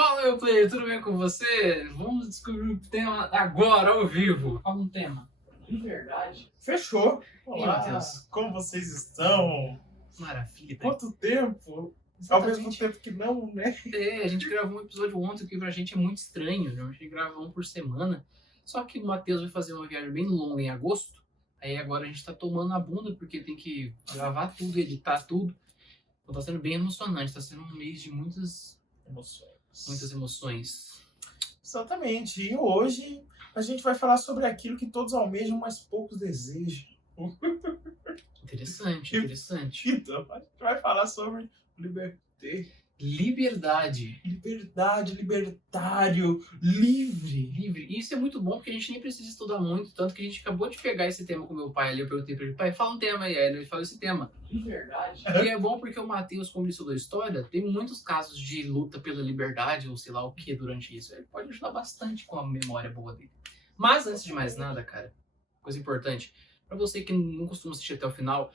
Fala, meu player, tudo bem com você? Vamos descobrir o tema agora, ao vivo. Fala um tema. Liberdade. Fechou. E aí, Olá, Matheus? como vocês estão? Maravilha. Quanto tempo? Ao mesmo tempo que não, né? A gente gravou um episódio ontem que pra gente é muito estranho. A gente grava um por semana. Só que o Matheus vai fazer uma viagem bem longa em agosto. Aí agora a gente tá tomando a bunda porque tem que gravar tudo, editar tudo. Então tá sendo bem emocionante. Tá sendo um mês de muitas emoções. Exatamente. E hoje a gente vai falar sobre aquilo que todos almejam, mas poucos desejam. Interessante. Então, a gente vai falar sobre liberdade. Liberdade. Liberdade, libertário, livre. Isso é muito bom porque a gente nem precisa estudar muito, tanto que a gente acabou de pegar esse tema com meu pai ali. Eu perguntei pra ele, pai, fala um tema aí. Aí ele falou esse tema. Liberdade. E é bom porque o Matheus, como ele estudou história, tem muitos casos de luta pela liberdade ou sei lá o que durante isso. Ele pode ajudar bastante com a memória boa dele. Mas antes de mais nada, cara, coisa importante, pra você que não costuma assistir até o final,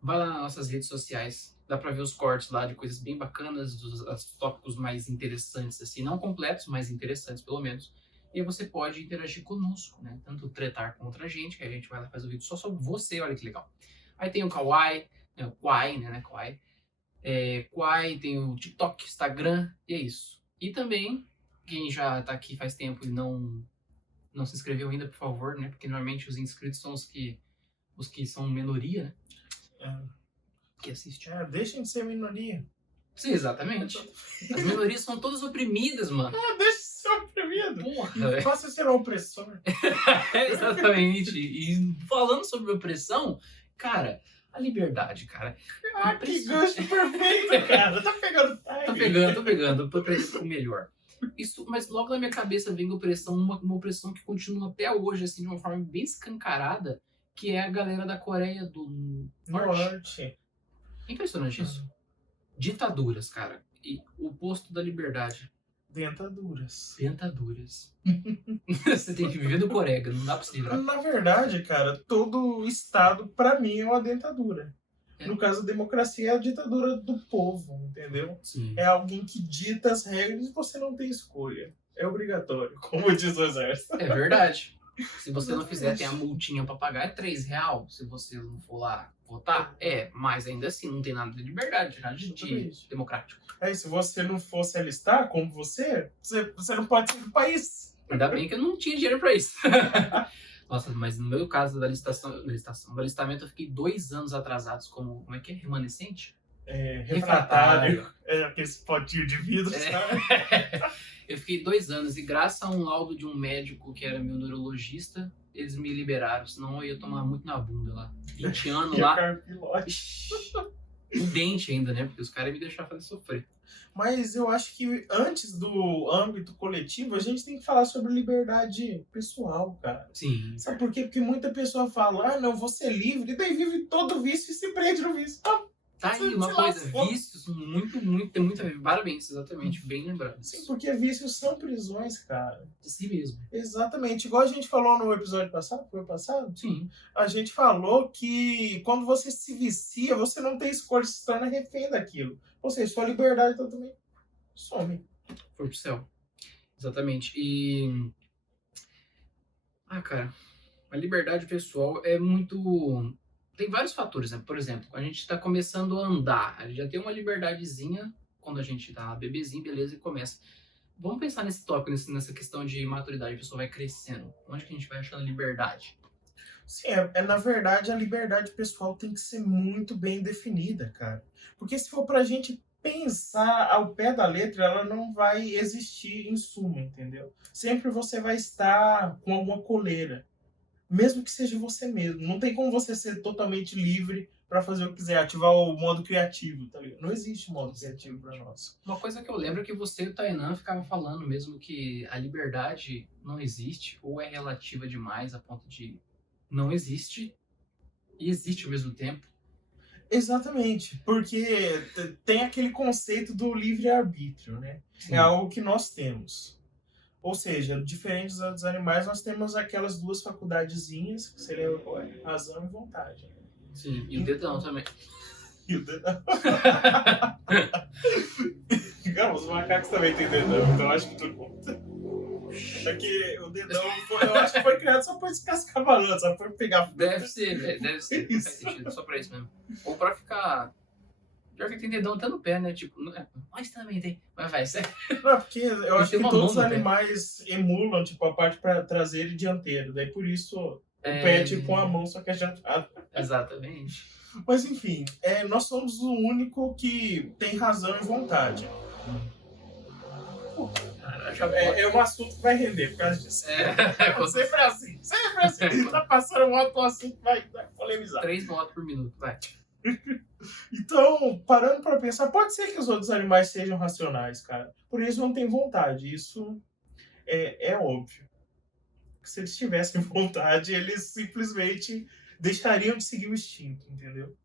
vai lá nas nossas redes sociais. Dá pra ver os cortes lá de coisas bem bacanas, dos tópicos mais interessantes, assim, não completos, mas interessantes pelo menos. E aí você pode interagir conosco, né? Tanto tretar contra a gente, que a gente vai lá e faz o vídeo só sobre você, olha que legal. Aí tem o Kawaii, né? O Kwai, né? Kawaii. Kwai, tem o TikTok, Instagram, e é isso. E também, quem já tá aqui faz tempo e não se inscreveu ainda, por favor, né? Porque normalmente os inscritos são os que são minoria, né? Que assiste. Deixem de ser minoria. Sim, exatamente. As minorias são todas oprimidas, mano. Deixe de ser oprimido. Porra, E faça ser um opressor. exatamente. E falando sobre opressão, cara, a liberdade, cara. Que gancho perfeito, cara. Tá pegando time. Tô pegando, tô aprendendo o melhor. Isso, mas logo na minha cabeça vem opressão, uma opressão que continua até hoje, assim, de uma forma bem escancarada, que é a galera da Coreia do Norte. Impressionante isso. Ditaduras, cara. E o oposto da liberdade. Dentaduras. Você tem que viver do Corega, não dá pra se livrar. Na verdade, cara, todo Estado, pra mim, é uma dentadura. No caso, a democracia é a ditadura do povo, entendeu? Sim. É alguém que dita as regras e você não tem escolha. É obrigatório, como diz o exército. É verdade. Se você não fizer, tem a multinha pra pagar, é R$3. Se você não for lá votar, mas ainda assim não tem nada de liberdade, nada de democrático. Se você não fosse alistar, como você não pode ser do país. Ainda bem que eu não tinha dinheiro pra isso. Nossa, mas no meu caso do alistamento, eu fiquei 2 anos atrasados como é que é? Remanescente? Refratário. Aqueles potinhos de vidro, sabe? Eu fiquei 2 anos e graças a um laudo de um médico que era meu neurologista, eles me liberaram, senão eu ia tomar muito na bunda lá. 20 anos lá. Um dente ainda, né? Porque os caras iam me deixar fazer sofrer. Mas eu acho que antes do âmbito coletivo, a gente tem que falar sobre liberdade pessoal, cara. Sim. Sabe por quê? Porque muita pessoa fala, não, vou ser livre, e daí vive todo vício e se prende no vício. Tá aí uma coisa, vícios, tem muito a ver. Parabéns, exatamente, bem lembrado. Sim, porque vícios são prisões, cara. De si mesmo. Exatamente, igual a gente falou no episódio passado, foi o passado? Sim. A gente falou que quando você se vicia, você não tem escolha, se torna refém daquilo. Ou seja, sua liberdade também some. Foi pro céu. Exatamente. E... cara, a liberdade pessoal é muito... Tem vários fatores, né? Por exemplo, a gente tá começando a andar, a gente já tem uma liberdadezinha quando a gente tá bebezinho, beleza, e começa. Vamos pensar nesse tópico, nessa questão de maturidade, a pessoa vai crescendo. Onde que a gente vai achando liberdade? Sim, na verdade a liberdade pessoal tem que ser muito bem definida, cara. Porque se for pra gente pensar ao pé da letra, ela não vai existir em suma, entendeu? Sempre você vai estar com alguma coleira. Mesmo que seja você mesmo. Não tem como você ser totalmente livre para fazer o que quiser, ativar o modo criativo, tá ligado? Não existe modo criativo para nós. Uma coisa que eu lembro é que você e o Tainan ficavam falando mesmo que a liberdade não existe, ou é relativa demais a ponto de não existe e existe ao mesmo tempo. Exatamente, porque tem aquele conceito do livre-arbítrio, né? Sim. É algo que nós temos. Ou seja, diferentes dos animais, nós temos aquelas duas faculdadezinhas, que seria razão e vontade. Sim, e o dedão também. E o dedão. Cara, os macacos também têm dedão, então acho que tudo conta. É que o dedão, eu acho que foi criado só pra descascar banana, só pra pegar fruta. Deve ser, velho. Deve ser. Não faz sentido. Só pra isso mesmo. Ou pra ficar. Pior que tem dedão até no pé, né? Tipo, mas também tem. Mas vai, sério. Não, porque eu acho tem que uma todos os mão no pé. animais emulam, tipo, a parte pra traseiro e dianteiro. Daí por isso o pé é tipo uma mão, só que é adiantado. Exatamente. Mas enfim, nós somos o único que tem razão e vontade. É um assunto que vai render por causa disso. Sempre assim, sempre assim. Tá passando um outro assunto que vai polemizar. 3 motos por minuto, vai. Então, parando pra pensar, pode ser que os outros animais sejam racionais, cara. Por isso não tem vontade. Isso é óbvio. Se eles tivessem vontade, eles simplesmente deixariam de seguir o instinto, entendeu?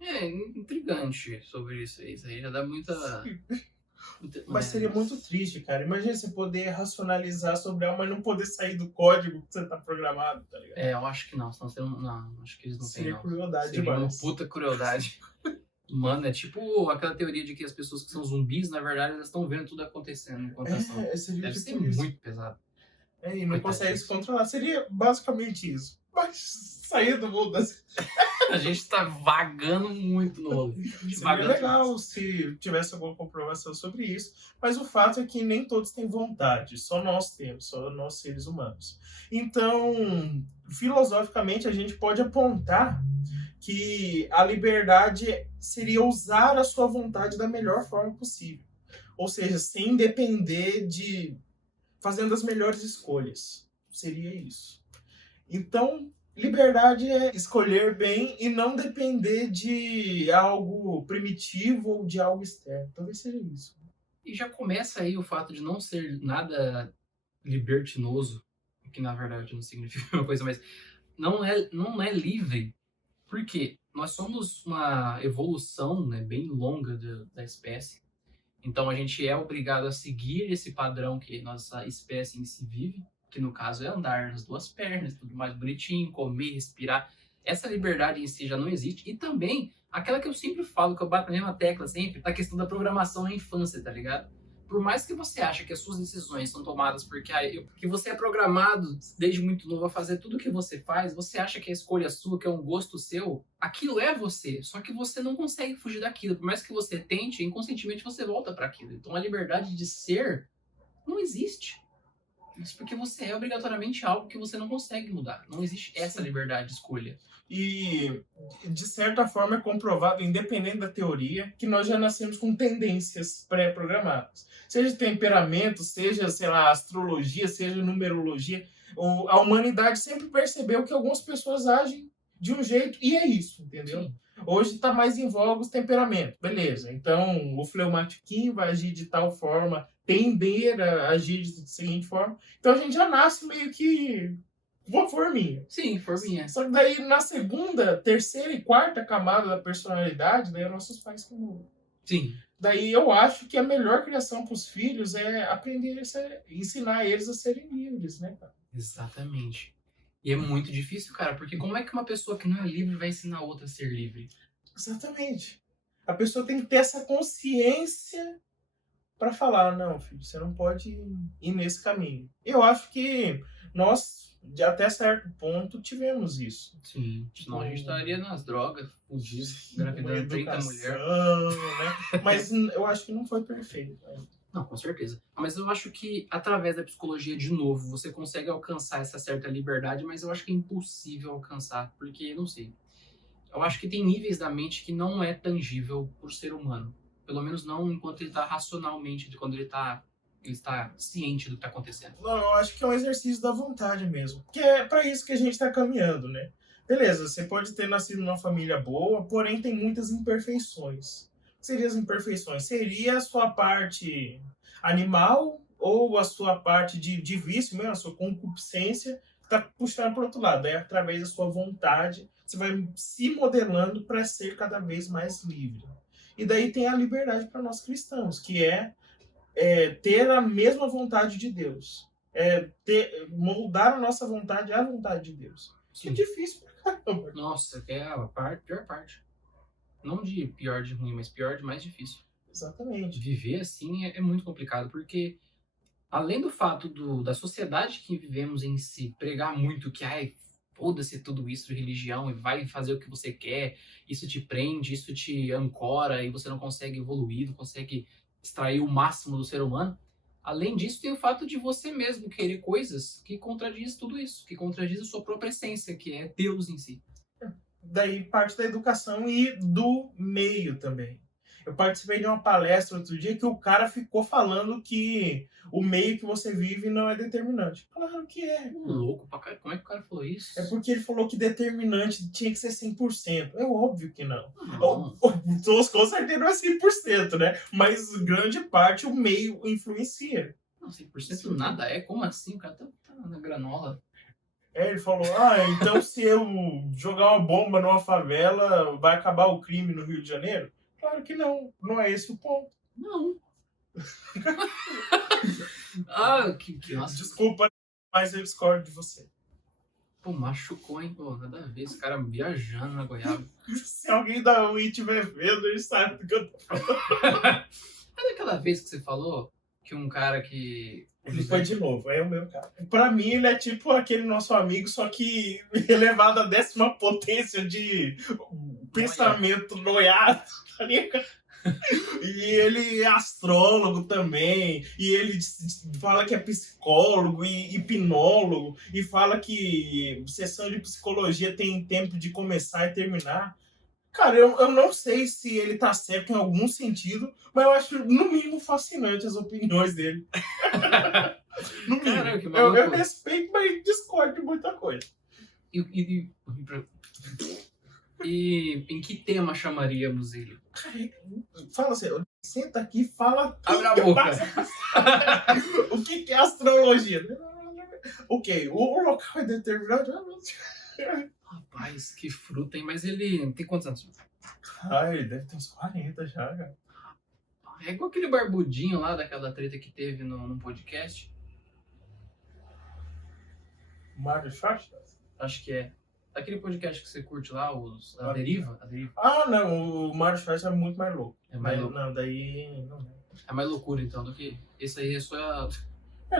É intrigante sobre isso aí. Isso aí já dá muita. Mas seria muito triste, cara. Imagina você poder racionalizar sobre algo, mas não poder sair do código que você tá programado, tá ligado? Eu acho que não. Senão você não. Acho que eles não têm. Seria crueldade Seria demais. uma puta crueldade. Mano, é tipo aquela teoria de que as pessoas que são zumbis, na verdade, elas estão vendo tudo acontecendo enquanto ação. Seria Deve tipo ser isso. muito pesado. E não consegue se controlar. Seria basicamente isso. Mas sair do mundo assim. A gente tá vagando muito no rolê. Seria legal se tivesse alguma comprovação sobre isso, mas o fato é que nem todos têm vontade, só nós temos, só nós seres humanos. Então, filosoficamente, a gente pode apontar que a liberdade seria usar a sua vontade da melhor forma possível. Ou seja, sem depender de... fazendo as melhores escolhas. Seria isso. Então, liberdade é escolher bem e não depender de algo primitivo ou de algo externo. Talvez seja isso. E já começa aí o fato de não ser nada libertinoso, que na verdade não significa uma coisa, mas não é livre. Por quê? Nós somos uma evolução, né, bem longa da espécie. Então a gente é obrigado a seguir esse padrão que nossa espécie em si vive, que no caso é andar nas 2 pernas, tudo mais bonitinho, comer, respirar. Essa liberdade em si já não existe. E também, aquela que eu sempre falo, que eu bato na mesma tecla sempre, a questão da programação na infância, tá ligado? Por mais que você ache que as suas decisões são tomadas porque você é programado desde muito novo a fazer tudo o que você faz, você acha que a escolha sua, que é um gosto seu, aquilo é você, só que você não consegue fugir daquilo. Por mais que você tente, inconscientemente você volta para aquilo. Então a liberdade de ser não existe. Isso porque você é obrigatoriamente algo que você não consegue mudar. Não existe essa liberdade de escolha. E, de certa forma, é comprovado, independente da teoria, que nós já nascemos com tendências pré-programadas. Seja temperamento, seja, sei lá, astrologia, seja numerologia. A humanidade sempre percebeu que algumas pessoas agem de um jeito e é isso, entendeu? Sim. Hoje está mais em voga os temperamentos. Beleza, então o fleumatiquinho vai agir de tal forma, tender a agir de seguinte forma. Então a gente já nasce meio que uma forminha. Sim, forminha. Só que daí na segunda, terceira e quarta camada da personalidade, daí nossos pais que mudam. Sim. Daí eu acho que a melhor criação para os filhos é aprender ensinar eles a serem livres, né, cara? Exatamente. E é muito difícil, cara, porque como é que uma pessoa que não é livre vai ensinar outra a ser livre? Exatamente. A pessoa tem que ter essa consciência para falar, não, filho, você não pode ir nesse caminho. Eu acho que nós, até certo ponto, tivemos isso. Sim, senão a gente estaria nas drogas, fudido, Na engravidando 30 mulheres. né? Mas eu acho que não foi perfeito. Né? Não, com certeza. Mas eu acho que através da psicologia, de novo, você consegue alcançar essa certa liberdade, mas eu acho que é impossível alcançar, porque, não sei, eu acho que tem níveis da mente que não é tangível por ser humano. Pelo menos não enquanto ele está racionalmente, quando ele está ciente do que está acontecendo. Não, eu acho que é um exercício da vontade mesmo. Que é para isso que a gente está caminhando, né? Beleza, você pode ter nascido numa família boa, porém tem muitas imperfeições. O que seriam as imperfeições? Seria a sua parte animal ou a sua parte de vício mesmo, a sua concupiscência, que está puxando para o outro lado. Aí, através da sua vontade, você vai se modelando para ser cada vez mais livre. E daí tem a liberdade para nós cristãos, que é ter a mesma vontade de Deus. Moldar a nossa vontade à vontade de Deus. Isso é difícil pra caramba. Nossa, que é a pior parte. Não de pior de ruim, mas pior de mais difícil. Exatamente. Viver assim é muito complicado, porque além do fato da sociedade que vivemos em si pregar muito que, ai, foda-se tudo isso de religião e vai fazer o que você quer, isso te prende, isso te ancora e você não consegue evoluir, não consegue extrair o máximo do ser humano. Além disso, tem o fato de você mesmo querer coisas que contradizem tudo isso, que contradizem a sua própria essência, que é Deus em si. Daí parte da educação e do meio também. Eu participei de uma palestra outro dia que o cara ficou falando que o meio que você vive não é determinante. Claro que é. Louco pra caralho. Como é que o cara falou isso? É porque ele falou que determinante tinha que ser 100%. É óbvio que não. Não. Com certeza não é 100%, né? Mas grande parte o meio influencia. Não, 100% nada é? Como assim? O cara tá na granola. Ele falou, então se eu jogar uma bomba numa favela, vai acabar o crime no Rio de Janeiro? Claro que não. Não é esse o ponto. Não. Que nossa. Desculpa, mas eu discordo de você. Pô, machucou, hein? Pô, nada a ver. Esse cara viajando na goiaba. Se alguém da UI estiver vendo, ele sabe do que eu tô falando. Mas aquela vez que você falou que um cara que... Ele foi de novo, é o meu cara. Pra mim, ele é tipo aquele nosso amigo, só que elevado à 10ª potência de pensamento noiado, tá ligado? E ele é astrólogo também, e ele fala que é psicólogo e hipnólogo, e fala que sessão de psicologia tem tempo de começar e terminar. Cara, eu não sei se ele tá certo em algum sentido, mas eu acho, no mínimo, fascinante as opiniões dele. No mínimo. Caramba, que maluco. Eu respeito, mas discordo de muita coisa. E em que tema chamaríamos ele? Fala assim, senta aqui e fala Abre a boca. O que é astrologia? Ok, o local é determinado. Rapaz, que fruta, hein? Mas ele tem quantos anos? Ele deve ter uns 40 já, cara. É igual aquele barbudinho lá daquela treta que teve no podcast. Mário Schwartz? Acho que é. Aquele podcast que você curte lá, a Deriva? A Deriva. Não, o Mário Schwartz é muito mais louco. É mais louco. Não, daí... Não. É mais loucura, então, do que... Esse aí é só...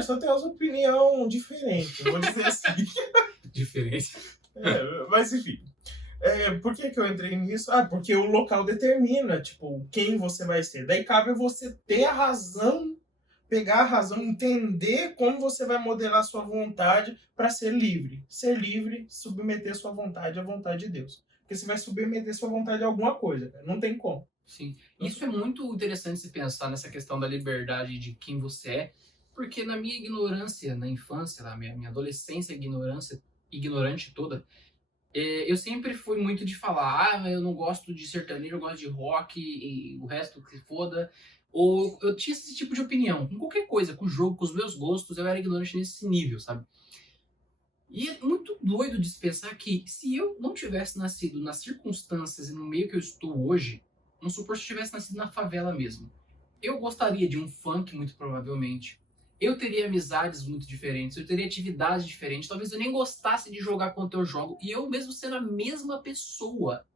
Só tem umas opiniões diferentes, vou dizer assim. Diferente. Mas enfim. Por que eu entrei nisso? Porque o local determina, tipo, quem você vai ser. Daí cabe a você ter a razão, pegar a razão, entender como você vai modelar sua vontade para ser livre. Ser livre, submeter sua vontade à vontade de Deus. Porque você vai submeter sua vontade a alguma coisa, cara. Não tem como. Sim. Isso é muito interessante se pensar nessa questão da liberdade de quem você é, porque na minha ignorância, na infância, na minha adolescência, ignorante toda, eu sempre fui muito de falar, eu não gosto de sertanejo, eu gosto de rock e o resto que se foda. Ou eu tinha esse tipo de opinião com qualquer coisa, com o jogo, com os meus gostos, eu era ignorante nesse nível, sabe? E é muito doido de se pensar que se eu não tivesse nascido nas circunstâncias e no meio que eu estou hoje, vamos supor se eu tivesse nascido na favela mesmo, eu gostaria de um funk, muito provavelmente. Eu teria amizades muito diferentes, eu teria atividades diferentes, talvez eu nem gostasse de jogar quanto eu jogo, e eu mesmo sendo a mesma pessoa.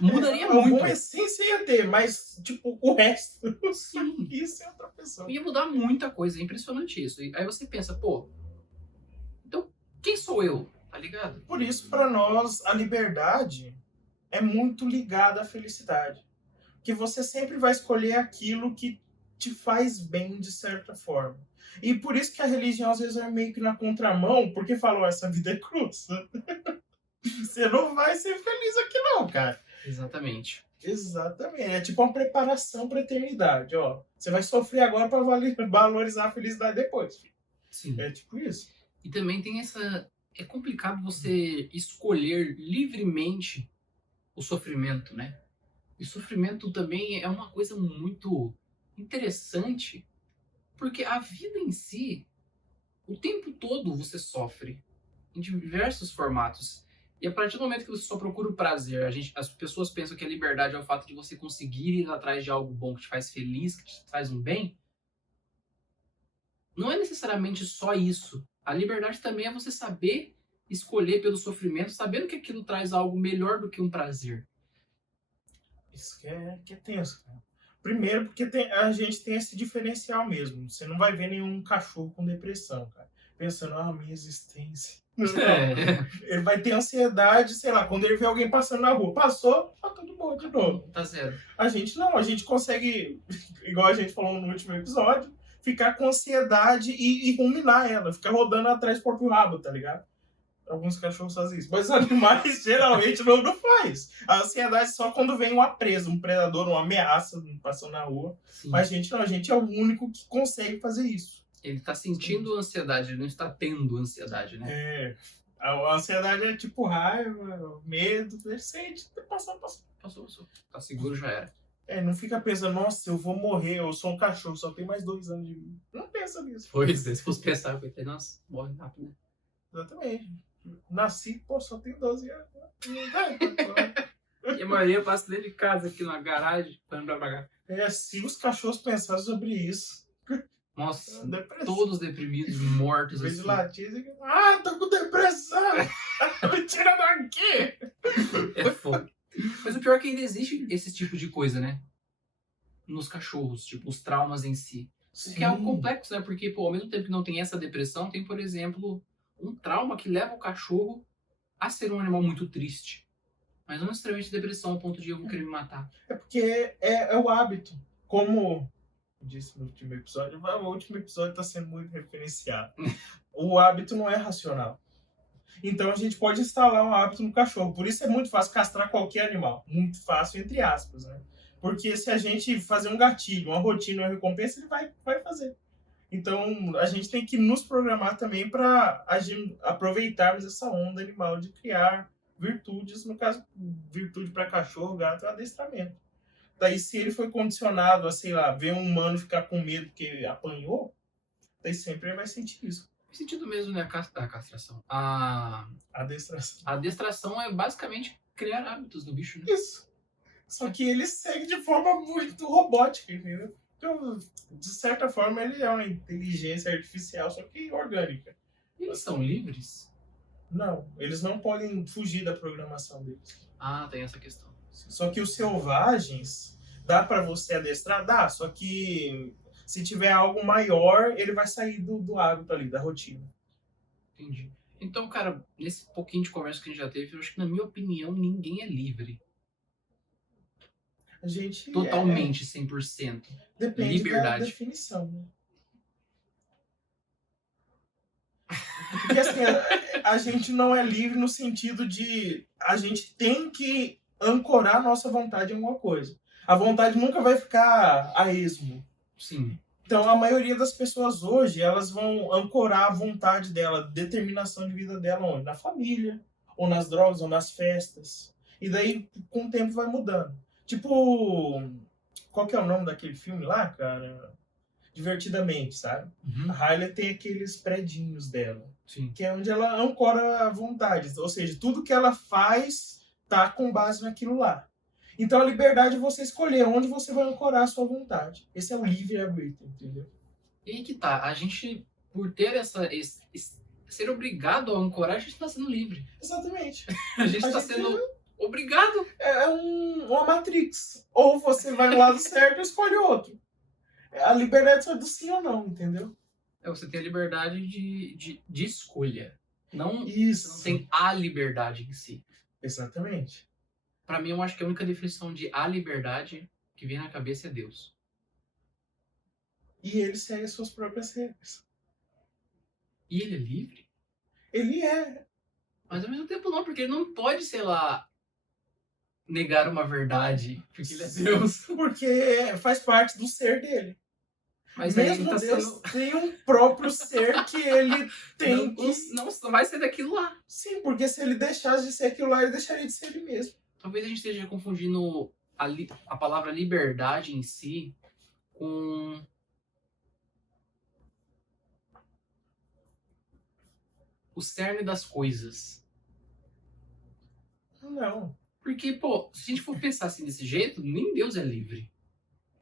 Mudaria muito. Alguma essência ia ter, mas, tipo, o resto, Sim. Isso é outra pessoa. Ia mudar muita coisa, é impressionante isso. E aí você pensa, pô, então quem sou eu? Tá ligado? Por isso, para nós, a liberdade é muito ligada à felicidade. Que você sempre vai escolher aquilo que te faz bem de certa forma. E por isso que a religião às vezes é meio que na contramão, porque falou, essa vida é cruz. Você não vai ser feliz aqui não, cara. Exatamente. Exatamente. É tipo uma preparação para a eternidade, ó. Você vai sofrer agora para valorizar a felicidade depois. Sim. É tipo isso. E também tem essa... É complicado você escolher livremente o sofrimento, né? E sofrimento também é uma coisa muito interessante, porque a vida em si, o tempo todo você sofre, em diversos formatos. E a partir do momento que você só procura o prazer, as pessoas pensam que a liberdade é o fato de você conseguir ir atrás de algo bom que te faz feliz, que te faz um bem. Não é necessariamente só isso. A liberdade também é você saber escolher pelo sofrimento, sabendo que aquilo traz algo melhor do que um prazer. Isso que é tenso, cara. Primeiro, porque a gente tem esse diferencial mesmo. Você não vai ver nenhum cachorro com depressão, cara. Pensando, minha existência. Não. É, Ele vai ter ansiedade, sei lá, quando ele vê alguém passando na rua. Passou, tá tudo bom de novo. tá zero. A gente não, a gente consegue, igual a gente falou no último episódio, ficar com ansiedade e ruminar ela, ficar rodando atrás do próprio rabo, tá ligado? Alguns cachorros fazem isso, mas animais geralmente não faz. A ansiedade só quando vem uma presa, um predador, uma ameaça passando na rua. Sim. Mas a gente não, a gente é o único que consegue fazer isso. Ele tá sentindo ansiedade, ele não está tendo ansiedade, né? É, a ansiedade é tipo raiva, medo, ele sente, passou. Passou. Tá seguro, já era. Não fica pensando, nossa, eu vou morrer, eu sou um cachorro, só tenho mais 2 anos de vida. Não pensa nisso. Pois é, se fosse pensar, eu pensei, nossa, morre rápido, né? Exatamente. Nasci, só tenho 12 anos. E a maioria passa dentro de casa, aqui na garagem, pra andar pra cá. Se os cachorros pensassem sobre isso. Nossa, Depressão. todos deprimidos, mortos, Em vez de assim. latir, tô com depressão! Me tira daqui! É foda. Mas o pior é que ainda existe esse tipo de coisa, né? Nos cachorros, tipo, os traumas em si. O que é algo complexo, né? Porque, ao mesmo tempo que não tem essa depressão, tem, por exemplo, um trauma que leva o cachorro a ser um animal muito triste. Mas não necessariamente depressão, ao ponto de eu vou querer me matar. É porque é o hábito. Como eu disse no último episódio, o último episódio está sendo muito referenciado. O hábito não é racional. Então a gente pode instalar um hábito no cachorro. Por isso é muito fácil castrar qualquer animal. Muito fácil, entre aspas, né? Porque se a gente fazer um gatilho, uma rotina, uma recompensa, ele vai fazer. Então a gente tem que nos programar também para aproveitarmos essa onda animal de criar virtudes. No caso, virtude para cachorro, gato, é adestramento. Daí se ele foi condicionado a, sei lá, ver um humano ficar com medo porque apanhou, daí sempre ele vai sentir isso. Faz sentido mesmo, né? A castração. A Adestração. adestração é basicamente criar hábitos do bicho, né? Isso. Só que ele segue de forma muito robótica, entendeu? Então, de certa forma, ele é uma inteligência artificial, só que orgânica. Eles são livres? Não, eles não podem fugir da programação deles. Ah, tem essa questão. Só que os selvagens, dá pra você adestrar? Dá, só que se tiver algo maior, ele vai sair do hábito ali, da rotina. Entendi. Então, cara, nesse pouquinho de conversa que a gente já teve, eu acho que, na minha opinião, ninguém é livre. A gente Totalmente, 100%. depende liberdade. da definição, né? Porque assim, a gente não é livre no sentido de a gente tem que ancorar nossa vontade em alguma coisa. A vontade nunca vai ficar a esmo. Sim. Então, a maioria das pessoas hoje, elas vão ancorar a vontade dela, a determinação de vida dela onde? Na família, ou nas drogas, ou nas festas. E daí, com o tempo, vai mudando. Tipo, qual que é o nome daquele filme lá, cara? Divertidamente, sabe? Uhum. A Hailey tem aqueles predinhos dela. Sim. Que é onde ela ancora a vontade. Ou seja, tudo que ela faz tá com base naquilo lá. Então a liberdade é você escolher onde você vai ancorar a sua vontade. Esse é o livre-arbítrio, entendeu? E aí que tá, a gente, por ter ser obrigado a ancorar, a gente tá sendo livre. Exatamente. A gente tá sendo obrigado. É uma Matrix. Ou você vai no lado certo ou escolhe outro. A liberdade só é do sim ou não, entendeu? Você tem a liberdade de escolha. Não, Isso. Você não tem a liberdade em si. Exatamente. Pra mim, eu acho que a única definição de a liberdade que vem na cabeça é Deus. E ele segue as suas próprias regras. E ele é livre? Ele é. Mas ao mesmo tempo não, porque ele não pode, sei lá, negar uma verdade, porque ele é Deus. Porque faz parte do ser dele. Mas mesmo ele tá Deus sendo... tem um próprio ser que ele tem não vai ser daquilo lá. Sim, porque se ele deixasse de ser aquilo lá, ele deixaria de ser ele mesmo. Talvez a gente esteja confundindo a palavra liberdade em si com o cerne das coisas. Não. Porque, pô, se a gente for pensar assim desse jeito, nem Deus é livre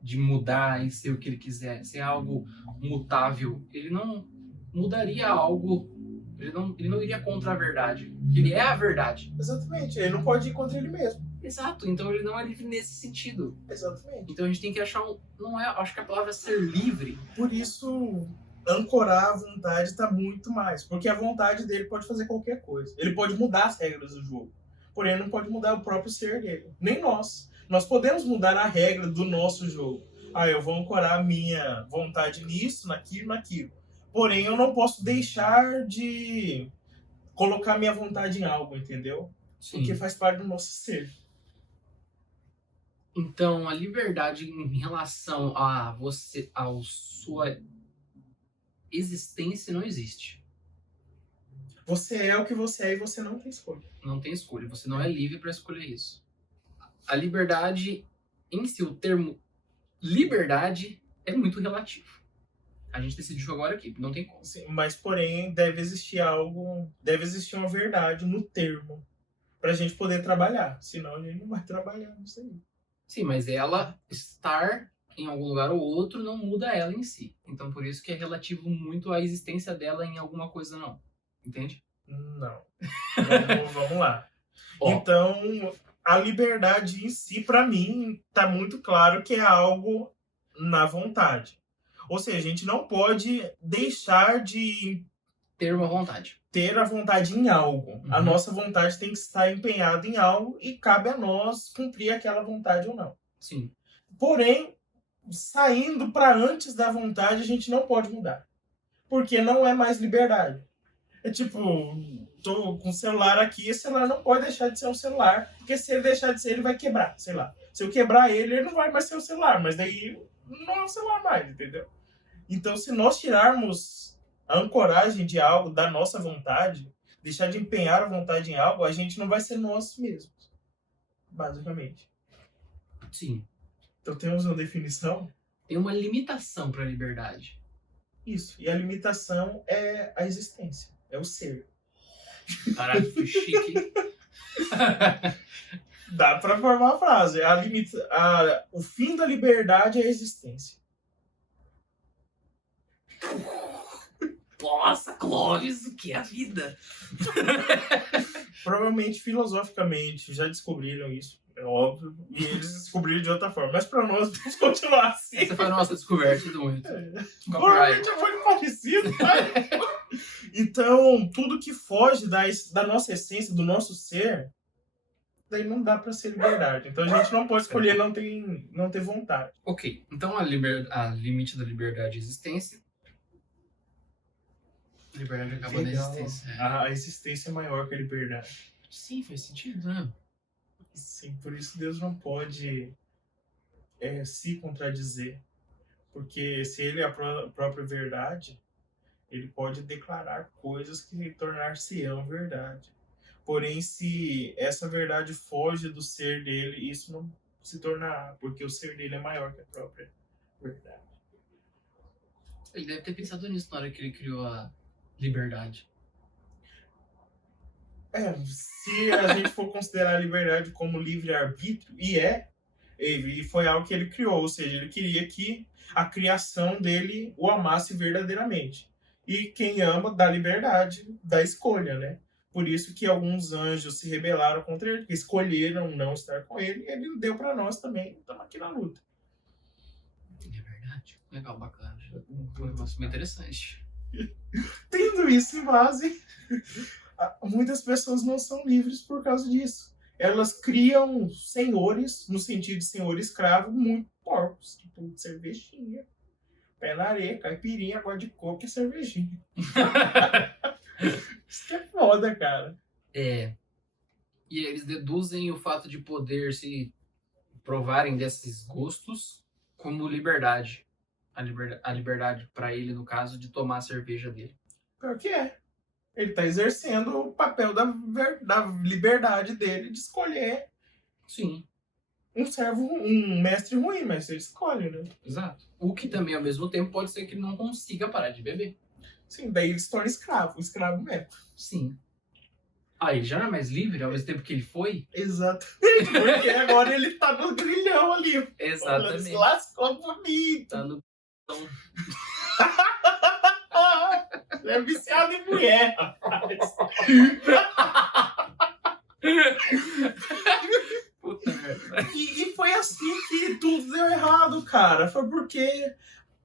de mudar e ser o que ele quiser, ser algo mutável. Ele não mudaria algo, ele não iria contra a verdade. Ele é a verdade. Exatamente, ele não pode ir contra ele mesmo. Exato, então ele não é livre nesse sentido. Exatamente. Então a gente tem que achar não é, acho que a palavra é ser livre. Por isso, ancorar a vontade tá muito mais. Porque a vontade dele pode fazer qualquer coisa. Ele pode mudar as regras do jogo. Porém, não pode mudar o próprio ser dele. Nem nós. Nós podemos mudar a regra do nosso jogo. Eu vou ancorar a minha vontade nisso, naquilo. Porém, eu não posso deixar de colocar minha vontade em algo, entendeu? Sim. Porque faz parte do nosso ser. Então, a liberdade em relação a você, a sua existência não existe. Você é o que você é e você não tem escolha. Não tem escolha, você não é livre para escolher isso. A liberdade em si, o termo liberdade é muito relativo. A gente decidiu agora aqui, não tem como. Sim, mas, porém, deve existir uma verdade no termo pra gente poder trabalhar. Senão a gente não vai trabalhar nisso aí. Sim, mas ela estar em algum lugar ou outro não muda ela em si. Então, por isso que é relativo muito à existência dela em alguma coisa, não. Entende? Não. Vamos lá. Ó. Então, a liberdade em si, pra mim, tá muito claro que é algo na vontade. Ou seja, a gente não pode deixar de ter uma vontade. Ter a vontade em algo. Uhum. A nossa vontade tem que estar empenhada em algo e cabe a nós cumprir aquela vontade ou não. Sim. Porém, saindo para antes da vontade, a gente não pode mudar. Porque não é mais liberdade. É tipo, tô com o celular aqui, esse celular não pode deixar de ser um celular, porque se ele deixar de ser, ele vai quebrar, sei lá. Se eu quebrar ele, ele não vai mais ser um celular, mas daí não é um celular mais, entendeu? Então, se nós tirarmos a ancoragem de algo da nossa vontade, deixar de empenhar a vontade em algo, a gente não vai ser nós mesmos, basicamente. Sim. Então, temos uma definição? Tem uma limitação para a liberdade. Isso. E a limitação é a existência, é o ser. Caralho, foi chique. Dá para formar a frase. O fim da liberdade é a existência. Nossa, Clóvis, o que é a vida? Provavelmente, filosoficamente, já descobriram isso, é óbvio. E eles descobriram de outra forma. Mas para nós, vamos continuar assim. Essa foi a nossa descoberta, tudo muito. Provavelmente é muito parecido, tá? Então, tudo que foge da nossa essência, do nosso ser, daí não dá para ser liberdade. Então a gente não pode escolher não ter vontade. Ok, então a limite da liberdade é a existência. A liberdade acaba na existência. A existência é maior que a liberdade. Sim, faz sentido, né? Sim, por isso Deus não pode se contradizer. Porque se ele é a própria verdade, ele pode declarar coisas que tornar-se-ão verdade. Porém, se essa verdade foge do ser dele, isso não se tornará, porque o ser dele é maior que a própria verdade. Ele deve ter pensado nisso na hora que ele criou a liberdade. Se a gente for considerar a liberdade como livre-arbítrio, e foi algo que ele criou, ou seja, ele queria que a criação dele o amasse verdadeiramente. E quem ama dá liberdade da escolha, né? Por isso que alguns anjos se rebelaram contra ele, que escolheram não estar com ele, e ele deu para nós também, estamos aqui na luta. É verdade. Legal, bacana. Foi um negócio bem interessante. Tendo isso em base, muitas pessoas não são livres por causa disso. Elas criam senhores, no sentido de senhor escravo, muito porcos, tipo cervejinha, pé na areia, caipirinha, água de coco e cervejinha. Isso que é foda, cara. E eles deduzem o fato de poder se provarem desses gostos como liberdade. A liberdade para ele, no caso, de tomar a cerveja dele. Pior que é. Ele tá exercendo o papel da liberdade dele de escolher. Sim. Um mestre ruim, mas ele escolhe, né? Exato. O que também, ao mesmo tempo, pode ser que ele não consiga parar de beber. Sim, daí ele se torna escravo. Escravo mesmo. Sim. Ele já não é mais livre ao mesmo tempo que ele foi? Exatamente, porque agora ele tá no grilhão ali. Exatamente. Ele se lascou bonito. Tá no... É viciado em mulher, rapaz. Puta E foi assim que tudo deu errado, cara. Foi porque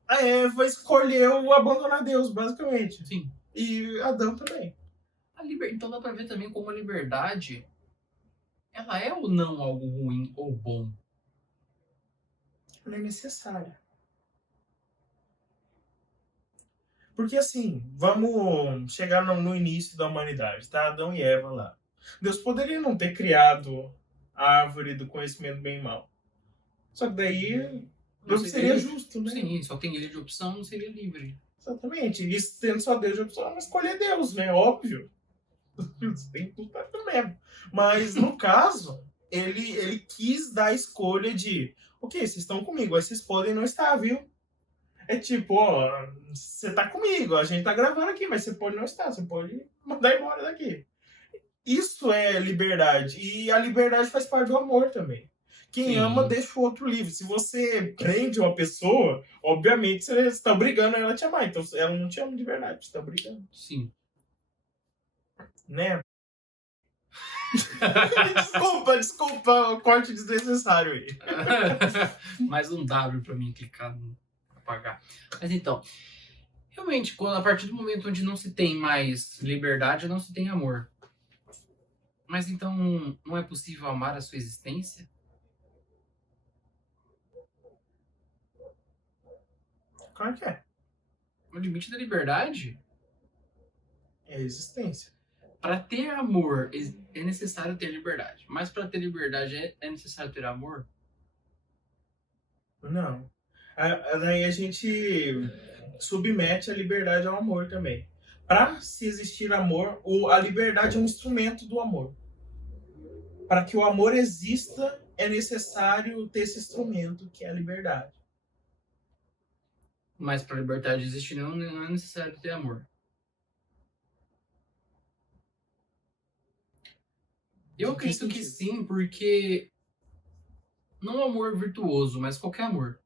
a Eva escolheu abandonar Deus, basicamente. Sim. E Adão também. Então dá pra ver também como a liberdade, ela é ou não algo ruim ou bom. Ela é necessária. Porque assim, vamos chegar no início da humanidade, tá? Adão e Eva lá. Deus poderia não ter criado a árvore do conhecimento do bem e mal. Só que daí não seria justo, né? Sim, só tem ele de opção, não seria livre. Exatamente. E tendo só Deus de opção, não escolher Deus, né? Óbvio. Tem tudo pra ser mesmo. Mas no caso, ele quis dar a escolha de: ok, vocês estão comigo, aí vocês podem não estar, viu? É tipo, ó, você tá comigo, a gente tá gravando aqui, mas você pode não estar, você pode mandar embora daqui. Isso é liberdade. E a liberdade faz parte do amor também. Quem Sim. ama deixa o outro livre. Se você prende uma pessoa, obviamente você está obrigando ela a te amar. Então ela não te ama de verdade, você está obrigando. Sim. Né? Desculpa, o corte desnecessário aí. Mais um W pra mim clicar no apagar. Mas então, realmente, a partir do momento onde não se tem mais liberdade, não se tem amor. Mas então, não é possível amar a sua existência? Claro que é. O limite da liberdade? É a existência. Para ter amor, é necessário ter liberdade. Mas para ter liberdade, é necessário ter amor? Não. Daí a gente submete a liberdade ao amor também. Para se existir amor, a liberdade é um instrumento do amor. Para que o amor exista, é necessário ter esse instrumento, que é a liberdade. Mas para a liberdade existir, não é necessário ter amor. Eu acredito que sim, porque não amor virtuoso, mas qualquer amor.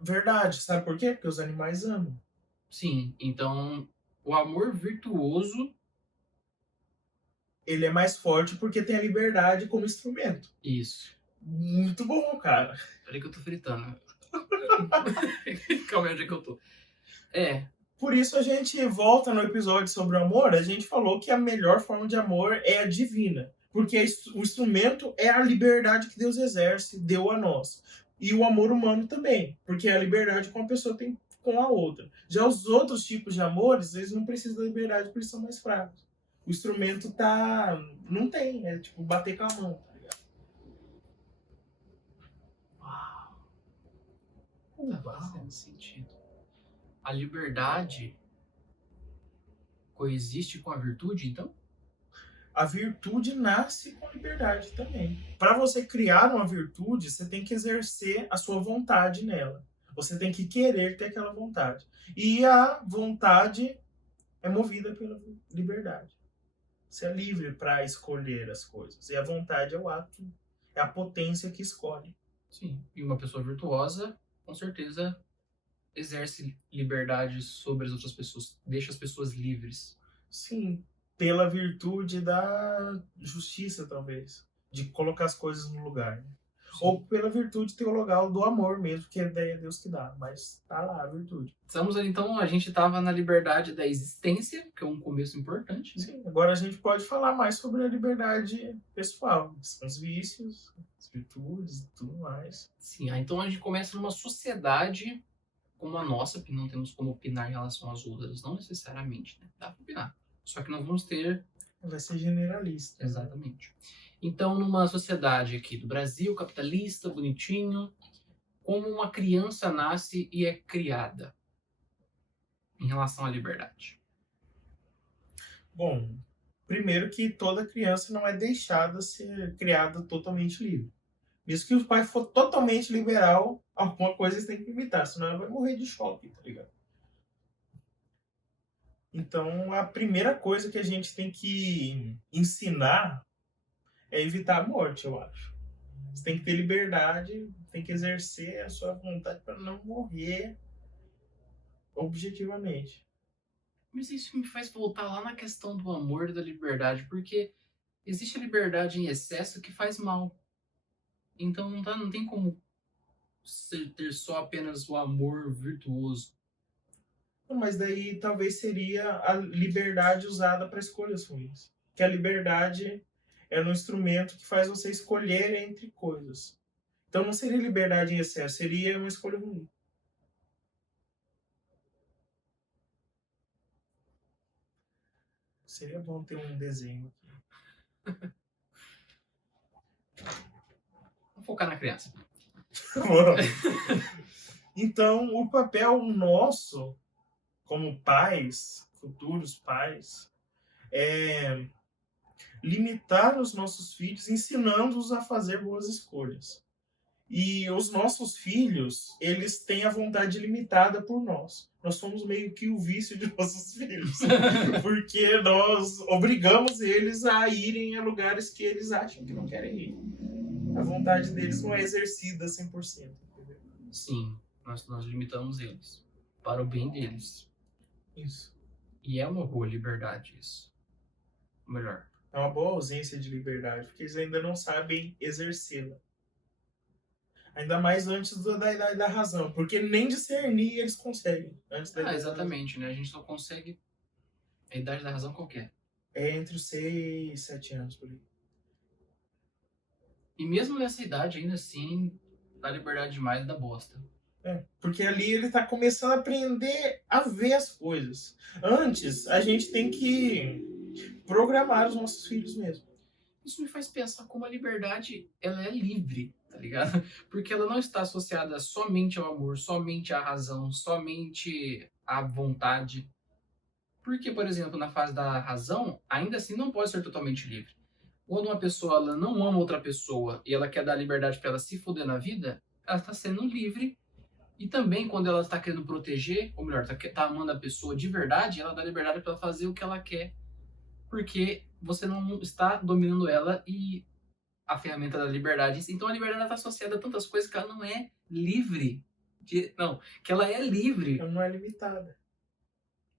Verdade. Sabe por quê? Porque os animais amam. Sim, então o amor virtuoso... ele é mais forte porque tem a liberdade como instrumento. Isso. Muito bom, cara. Peraí que eu tô fritando. Calma aí, onde é que eu tô? Por isso a gente volta no episódio sobre o amor, a gente falou que a melhor forma de amor é a divina. Porque o instrumento é a liberdade que Deus exerce, deu a nós. E o amor humano também, porque é a liberdade que uma pessoa tem com a outra. Já os outros tipos de amores, eles não precisam da liberdade porque eles são mais fracos. O instrumento tá... não tem, é tipo bater com a mão, tá ligado? Uau. Tá fazendo sentido. A liberdade coexiste com a virtude, então? A virtude nasce com a liberdade também. Para você criar uma virtude, você tem que exercer a sua vontade nela. Você tem que querer ter aquela vontade. E a vontade é movida pela liberdade. Você é livre para escolher as coisas. E a vontade é o ato, é a potência que escolhe. Sim. E uma pessoa virtuosa, com certeza, exerce liberdade sobre as outras pessoas, deixa as pessoas livres. Sim, pela virtude da justiça, talvez. De colocar as coisas no lugar. Sim. Ou pela virtude teologal do amor mesmo, que daí é Deus que dá. Mas tá lá a virtude. Estamos ali, então, a gente estava na liberdade da existência, que é um começo importante. Né? Sim, agora a gente pode falar mais sobre a liberdade pessoal. Os vícios, as virtudes e tudo mais. Sim, então a gente começa numa sociedade como a nossa, que não temos como opinar em relação às outras, não necessariamente, né? Dá pra opinar. Só que nós vamos ter... Vai ser generalista. Exatamente. Então, numa sociedade aqui do Brasil, capitalista, bonitinho, como uma criança nasce e é criada em relação à liberdade? Bom, primeiro que toda criança não é deixada ser criada totalmente livre. Mesmo que o pai for totalmente liberal, alguma coisa eles têm que evitar, senão ela vai morrer de choque, tá ligado? Então, a primeira coisa que a gente tem que ensinar é evitar a morte, eu acho. Você tem que ter liberdade, tem que exercer a sua vontade para não morrer objetivamente. Mas isso me faz voltar lá na questão do amor e da liberdade, porque existe a liberdade em excesso que faz mal. Então não tem como ter só apenas o amor virtuoso. Mas daí talvez seria a liberdade usada para escolhas ruins. Que a liberdade é um instrumento que faz você escolher entre coisas. Então não seria liberdade em excesso, seria uma escolha ruim. Seria bom ter um desenho aqui. Vamos focar na criança. Então, o papel nosso, como pais, futuros pais, é limitar os nossos filhos, ensinando-os a fazer boas escolhas. E os nossos filhos, eles têm a vontade limitada por nós. Nós somos meio que o vício de nossos filhos. Porque nós obrigamos eles a irem a lugares que eles acham que não querem ir. A vontade deles não é exercida 100%. Entendeu? Sim, nós limitamos eles. Para o bem deles. Isso. E é uma boa liberdade isso. Ou melhor. É uma boa ausência de liberdade, porque eles ainda não sabem exercê-la. Ainda mais antes da idade da razão, porque nem discernir eles conseguem. Antes da idade exatamente, né? A gente só consegue a idade da razão qualquer. É entre os 6 e 7 anos, por aí. E mesmo nessa idade, ainda assim, dá liberdade demais da bosta. Porque ali ele tá começando a aprender a ver as coisas. Antes, a gente tem que programar os nossos filhos mesmo. Isso me faz pensar como a liberdade, ela é livre, tá ligado? Porque ela não está associada somente ao amor, somente à razão, somente à vontade. Porque, por exemplo, na fase da razão, ainda assim não pode ser totalmente livre. Quando uma pessoa ela não ama outra pessoa e ela quer dar liberdade para ela se foder na vida, ela está sendo livre. E também quando ela está querendo proteger, ou melhor, tá amando a pessoa de verdade, ela dá liberdade para ela fazer o que ela quer. Porque você não está dominando ela e a ferramenta da liberdade. Então a liberdade está associada a tantas coisas que ela não é livre. Não, que ela é livre. Ela não é limitada.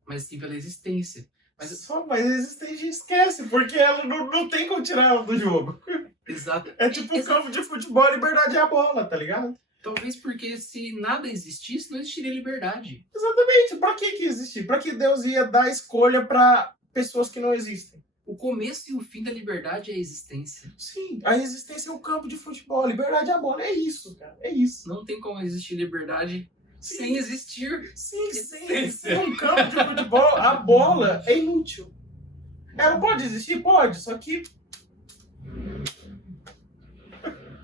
Mas sim pela existência. Mas a existência esquece, porque ela não tem como tirar ela do jogo. Exato. É tipo um campo de futebol, a liberdade é a bola, tá ligado? Talvez porque se nada existisse, não existiria liberdade. Exatamente. Pra que existir? Pra que Deus ia dar escolha pra pessoas que não existem? O começo e o fim da liberdade é a existência. Sim, a existência é um campo de futebol, a liberdade é a bola. É isso, cara. É isso. Não tem como existir liberdade sem existir. Sim, sem um campo de futebol, a bola é inútil. Ela pode existir? Pode, só que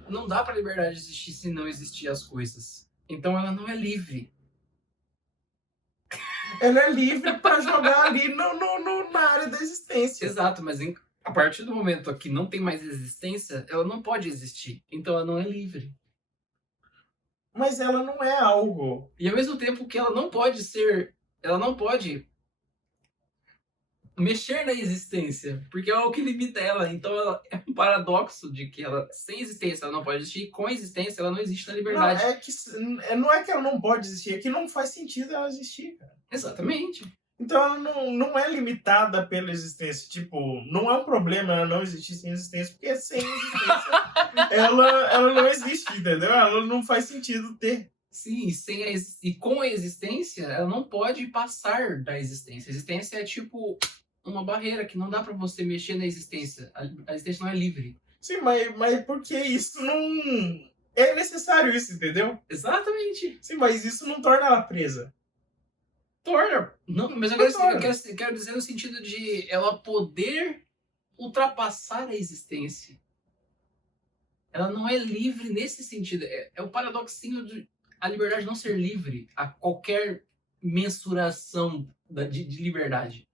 não dá pra liberdade existir se não existir as coisas. Então ela não é livre. Ela é livre pra jogar ali na área da existência. Exato, mas a partir do momento que não tem mais existência, ela não pode existir. Então ela não é livre. Mas ela não é algo. E ao mesmo tempo que ela não pode ser... Ela não pode mexer na existência, porque é o que limita ela. Então ela é um paradoxo de que ela, sem existência, ela não pode existir, e com existência ela não existe na liberdade. Não é que ela não pode existir, é que não faz sentido ela existir, cara. Exatamente. Então ela não é limitada pela existência. Tipo, não é um problema ela não existir sem existência, porque sem existência ela não existe, entendeu? Ela não faz sentido ter. Sim, e com a existência, ela não pode passar da existência. A existência é tipo uma barreira que não dá pra você mexer na existência. A existência não é livre. Sim, mas por que isso não... É necessário isso, entendeu? Exatamente. Sim, mas isso não torna ela presa. Torna. Não, mas eu quero dizer no sentido de ela poder ultrapassar a existência. Ela não é livre nesse sentido. É o paradoxinho de a liberdade não ser livre a qualquer mensuração de liberdade.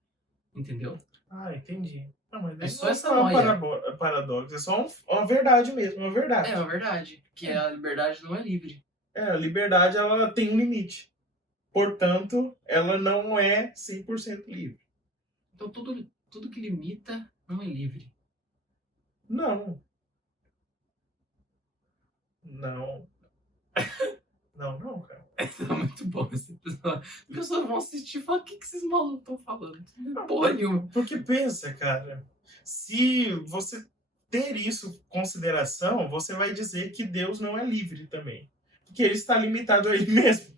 Entendeu? Ah, entendi. Não, mas É só não essa é um noia. paradoxo, é só uma verdade mesmo, uma verdade. É uma verdade. Que a liberdade não é livre. A liberdade ela tem um limite. Portanto, ela não é 100% livre. Então tudo que limita não é livre. Não. Não. Não, cara. É muito bom esse episódio. As pessoas vão assistir e falar: o que esses malucos estão falando? Porra nenhuma. Porque pensa, cara. Se você ter isso em consideração, você vai dizer que Deus não é livre também. Porque ele está limitado a ele mesmo.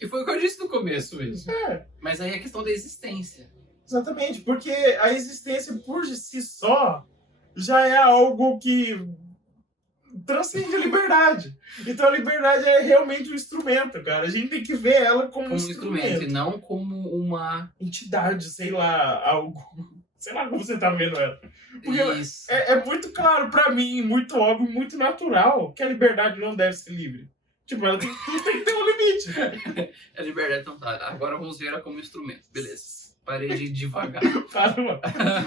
E foi o que eu disse no começo mesmo. É, Mas aí é questão da existência. exatamente. Porque a existência por si só já é algo que transcende a liberdade. Então a liberdade é realmente um instrumento, cara. A gente tem que ver ela como um Como um instrumento e instrumento. não como uma... Entidade, sei lá, algo. Sei lá como você tá vendo ela. Porque Isso. é muito claro pra mim, muito óbvio, muito natural que a liberdade não deve ser livre. Tipo, ela tudo tem que ter um limite. É liberdade, então tá. Agora vamos ver ela como instrumento. Beleza. Parei de devagar. Caramba.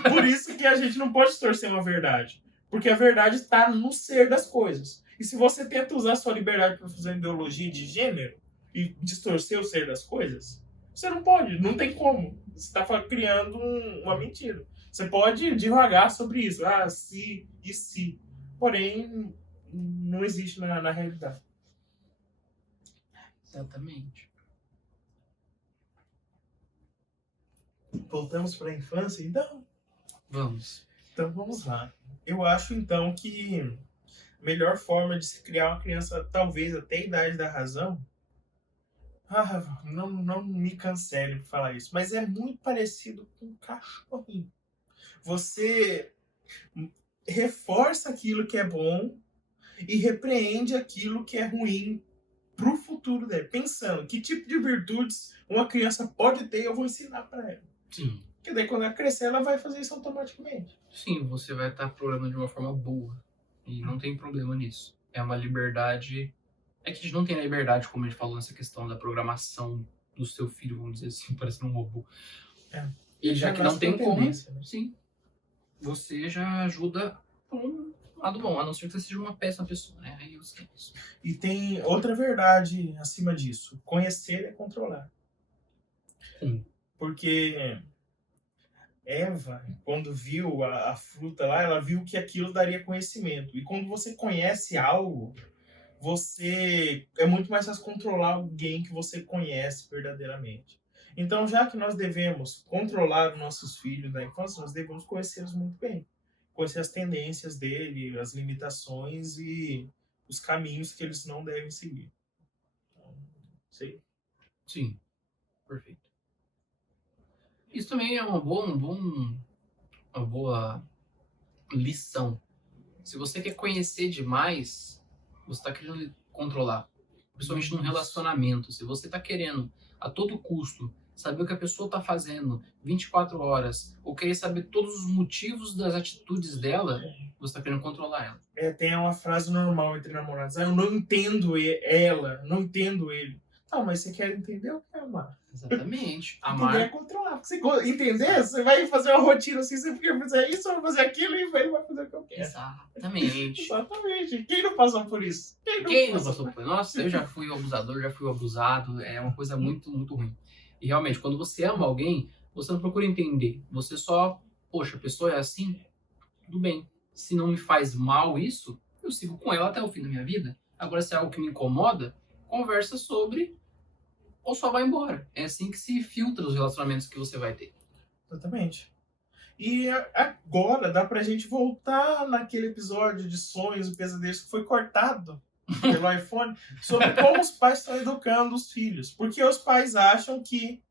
Por isso que a gente não pode distorcer uma verdade. Porque a verdade está no ser das coisas. E se você tenta usar a sua liberdade para fazer uma ideologia de gênero e distorcer o ser das coisas, você não pode, não tem como. Você está criando uma mentira. Você pode divagar sobre isso. Ah, se e se. Porém, não existe na realidade. Exatamente. Voltamos para a infância, então? Vamos. Então vamos lá. Eu acho então que a melhor forma de se criar uma criança, talvez até a idade da razão, não me cancele por falar isso, mas é muito parecido com um cachorrinho. Você reforça aquilo que é bom e repreende aquilo que é ruim pro futuro dele, pensando que tipo de virtudes uma criança pode ter e eu vou ensinar para ela. Sim. Porque daí quando ela crescer, ela vai fazer isso automaticamente. Sim, você vai estar programando de uma forma boa. E não tem problema nisso. É uma liberdade... É que a gente não tem a liberdade, como a gente falou nessa questão da programação do seu filho, vamos dizer assim, parecendo um robô. É. E já que não tem como, tendência, né? sim, você já ajuda por um lado bom, a não ser que você seja uma péssima pessoa, né? Aí eu esqueço. E tem outra verdade acima disso. Conhecer é controlar. Sim. Porque Eva, quando viu a fruta lá, ela viu que aquilo daria conhecimento. E quando você conhece algo, você é muito mais fácil controlar alguém que você conhece verdadeiramente. Então, já que nós devemos controlar os nossos filhos da infância, nós devemos conhecê-los muito bem. Conhecer as tendências dele, as limitações e os caminhos que eles não devem seguir. Então, sei. Sim, perfeito. Isso também é uma boa lição. Se você quer conhecer demais, você está querendo controlar. Principalmente num relacionamento. Se você está querendo, a todo custo, saber o que a pessoa está fazendo 24 horas, ou querer saber todos os motivos das atitudes dela, você está querendo controlar ela. Tem uma frase normal entre namorados. Eu não entendo ela, não entendo ele. Tá, mas você quer entender ou quer amar? Exatamente. Entender é controlar. Porque você entender, você vai fazer uma rotina assim, você quer fazer isso, vai fazer aquilo, e ele vai fazer o que eu quero. Exatamente. Exatamente. Quem não passou por isso? Quem não passou por isso? Nossa, eu já fui o abusador, já fui o abusado. É uma coisa muito, muito ruim. E realmente, quando você ama alguém, você não procura entender. Você só, poxa, a pessoa é assim, tudo bem. Se não me faz mal isso, eu sigo com ela até o fim da minha vida. Agora, se é algo que me incomoda, conversa sobre ou só vai embora. É assim que se filtra os relacionamentos que você vai ter. Exatamente. E agora dá pra gente voltar naquele episódio de sonhos e pesadelos que foi cortado pelo iPhone, sobre como os pais estão educando os filhos. Porque os pais acham que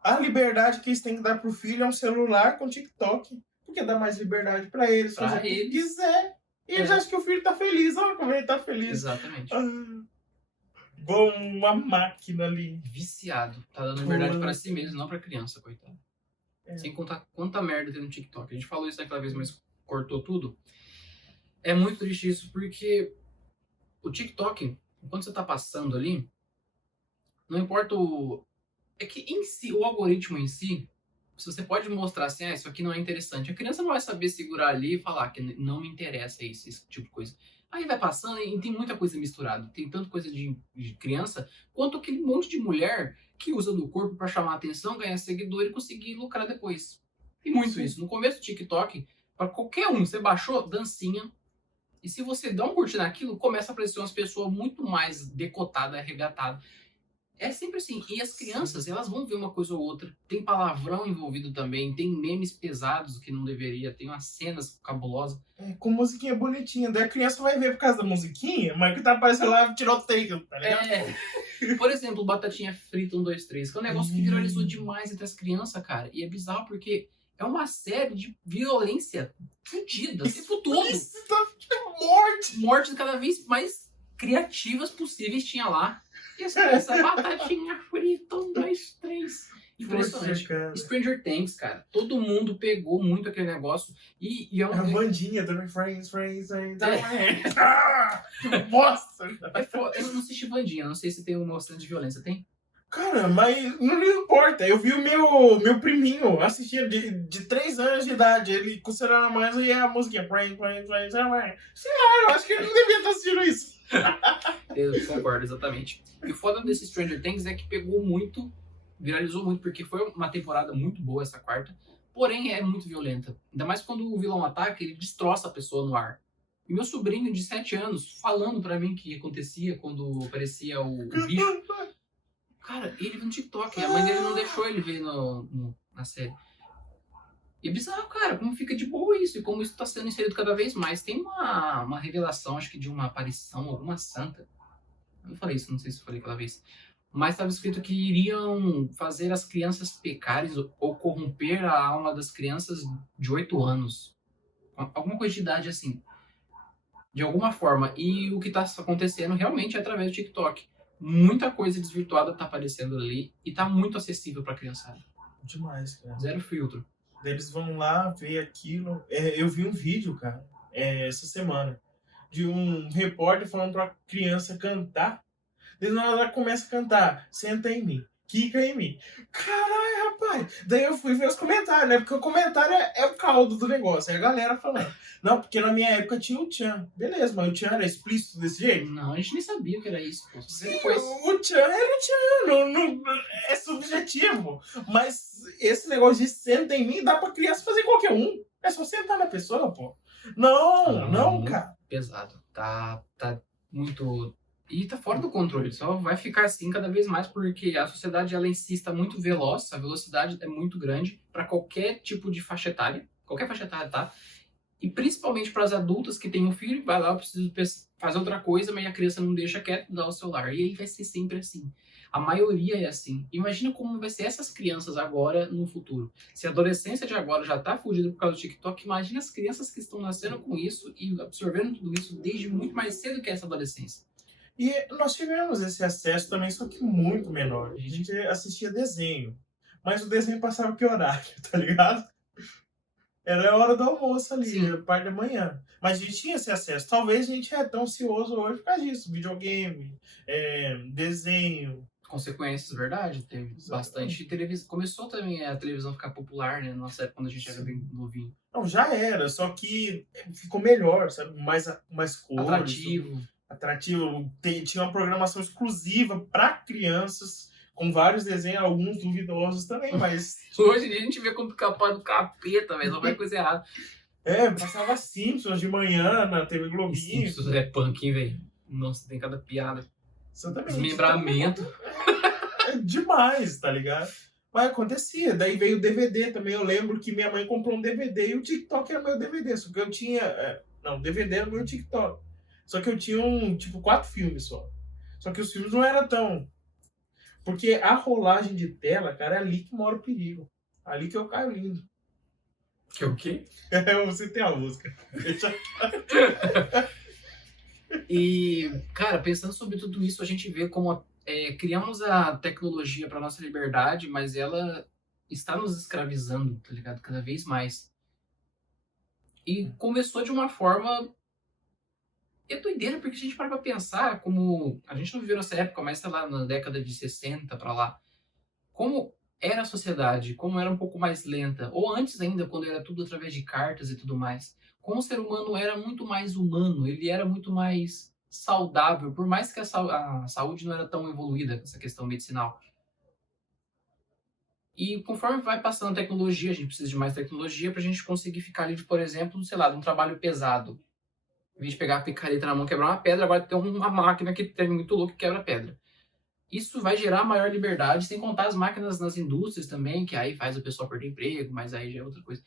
a liberdade que eles têm que dar pro filho é um celular com TikTok, porque dá mais liberdade pra eles fazer o que quiser. E eles acham que o filho tá feliz. Olha como ele tá feliz. Exatamente. Bom, uma máquina ali. Viciado. Tá dando liberdade pra si mesmo, não pra criança, coitado. Sem contar quanta merda tem no TikTok. A gente falou isso daquela vez, mas cortou tudo. É muito triste isso, porque o TikTok, enquanto você tá passando ali, não importa o... É que em si, o algoritmo em si, se você pode mostrar assim, isso aqui não é interessante, a criança não vai saber segurar ali e falar que não me interessa isso, esse tipo de coisa. Aí vai passando e tem muita coisa misturada. Tem tanto coisa de criança, quanto aquele monte de mulher que usa do corpo pra chamar a atenção, ganhar seguidor e conseguir lucrar depois. Tem muito isso. No começo do TikTok, pra qualquer um, você baixou, dancinha. E se você dá um curtir naquilo, começa a aparecer umas pessoas muito mais decotadas, arregatadas. É sempre assim. E as crianças, elas vão ver uma coisa ou outra. Tem palavrão envolvido também, tem memes pesados que não deveria, tem umas cenas cabulosas. Com musiquinha bonitinha. Daí a criança vai ver por causa da musiquinha, mas o que tá aparecendo lá é tiroteio, tá ligado? Por exemplo, Batatinha Frita 1, 2, 3, que é um negócio que viralizou demais entre as crianças, cara. E é bizarro porque é uma série de violência fodida, o tempo todo. Morte! Mortes cada vez mais criativas possíveis tinha lá. E essa batatinha frita, 1, 2, 3. Impressionante. Poxa, Stranger Things, cara. Todo mundo pegou muito aquele negócio. E é a um. Vandinha também, Friends. Que É bosta! Eu não assisti Vandinha, não sei se tem uma cena de violência. Tem? Cara, mas não importa. Eu vi o meu priminho assistindo de 3 anos de idade. Ele considerando a mais e a música. Sei lá, eu acho que ele não devia estar assistindo isso. Eu concordo, exatamente. E o foda desse Stranger Things é que pegou muito, viralizou muito, porque foi uma temporada muito boa essa quarta, porém é muito violenta. Ainda mais quando o vilão ataca, ele destroça a pessoa no ar. E meu sobrinho de 7 anos falando pra mim o que acontecia quando aparecia o bicho. Cara, ele viu no TikTok, a mãe dele não deixou ele ver na série. E é bizarro, cara, como fica de boa isso, e como isso tá sendo inserido cada vez mais. Tem uma revelação, acho que de uma aparição, alguma santa. Eu não falei isso, não sei se eu falei aquela vez. Mas estava escrito que iriam fazer as crianças pecarem ou corromper a alma das crianças de 8 anos. Alguma coisa de idade assim. De alguma forma. E o que está acontecendo realmente é através do TikTok. Muita coisa desvirtuada tá aparecendo ali e tá muito acessível pra criançada. Demais, cara. Zero filtro. Eles vão lá ver aquilo. Eu vi um vídeo, cara, essa semana, de um repórter falando pra criança cantar. Daí ela começa a cantar, senta em mim, quica em mim. Caralho, rapaz. Daí eu fui ver os comentários, né? Porque o comentário é o caldo do negócio. É a galera falando. Não, porque na minha época tinha o Tchan. Beleza, mas o Tchan era explícito desse jeito? Não, a gente nem sabia o que era isso. Pô. Sim, Depois... o Tchan era o Tchan. É subjetivo. Mas esse negócio de senta em mim dá pra criança fazer qualquer um. É só sentar na pessoa, pô. Não, cara. Pesado. Tá muito... E tá fora do controle. Só vai ficar assim cada vez mais porque a sociedade ela em si está muito veloz. A velocidade é muito grande para qualquer tipo de faixa etária. Qualquer faixa etária, tá? E principalmente para as adultas que têm um filho, vai lá, eu preciso fazer outra coisa, mas a criança não deixa quieto, dá o celular. E aí vai ser sempre assim. A maioria é assim. Imagina como vai ser essas crianças agora no futuro. Se a adolescência de agora já tá fudida por causa do TikTok, imagina as crianças que estão nascendo com isso e absorvendo tudo isso desde muito mais cedo que essa adolescência. E nós tivemos esse acesso também, só que muito menor. A gente assistia desenho. Mas o desenho passava que horário, tá ligado? Era a hora do almoço ali, parte da manhã. Mas a gente tinha esse acesso. Talvez a gente é tão ansioso hoje por causa disso. Videogame, desenho. Consequências, verdade. Teve bastante televisão. Começou também a televisão ficar popular, né? Na nossa época, quando a gente era bem novinho. Não, já era. Só que ficou melhor, sabe? Mais cores. Atrativo. Tinha uma programação exclusiva para crianças. Com vários desenhos, alguns duvidosos também, mas... Hoje a gente vê como capaz do capeta, velho, só vai coisa errada. Passava Simpsons de manhã na TV Globinho. Simpsons é punk, hein, velho? Nossa, tem cada piada. Exatamente. Desmembramento. É demais, tá ligado? Mas acontecia. Daí veio o DVD também. Eu lembro que minha mãe comprou um DVD e o TikTok era meu DVD. Só que eu tinha... Não, o DVD era meu TikTok. Só que eu tinha 4 filmes só. Só que os filmes não eram tão... Porque a rolagem de tela, cara, é ali que mora o perigo. Ali que eu caio lindo. Que o quê? Você tem a música. E, cara, pensando sobre tudo isso, a gente vê como criamos a tecnologia para nossa liberdade, mas ela está nos escravizando, tá ligado? Cada vez mais. E começou de uma forma... É doideira, porque a gente para pra pensar como... A gente não viveu nessa época, mas sei lá, na década de 60 pra lá. Como era a sociedade, como era um pouco mais lenta. Ou antes ainda, quando era tudo através de cartas e tudo mais. Como o ser humano era muito mais humano, ele era muito mais saudável. Por mais que a saúde não era tão evoluída, essa questão medicinal. E conforme vai passando a tecnologia, a gente precisa de mais tecnologia pra gente conseguir ficar livre, por exemplo, sei lá, de um trabalho pesado. Em vez de pegar a picareta na mão e quebrar uma pedra, agora tem uma máquina que tem muito louco que quebra pedra. Isso vai gerar maior liberdade, sem contar as máquinas nas indústrias também, que aí faz o pessoal perder emprego, mas aí já é outra coisa.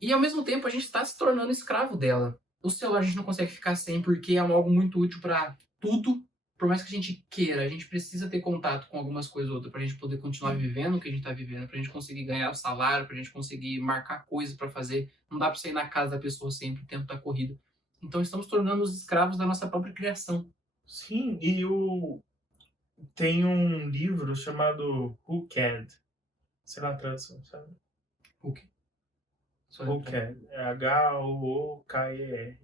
E ao mesmo tempo a gente está se tornando escravo dela. O celular a gente não consegue ficar sem porque é algo muito útil para tudo. Por mais que a gente queira, a gente precisa ter contato com algumas coisas ou outras pra gente poder continuar vivendo o que a gente tá vivendo, pra gente conseguir ganhar o salário, pra gente conseguir marcar coisas pra fazer. Não dá pra sair na casa da pessoa sempre, o tempo tá corrido. Então estamos tornando os escravos da nossa própria criação. Sim, tem um livro chamado Who Can? Sei lá a tradução, sabe? O quê? Só Who Can? É H-O-O-K-E-R.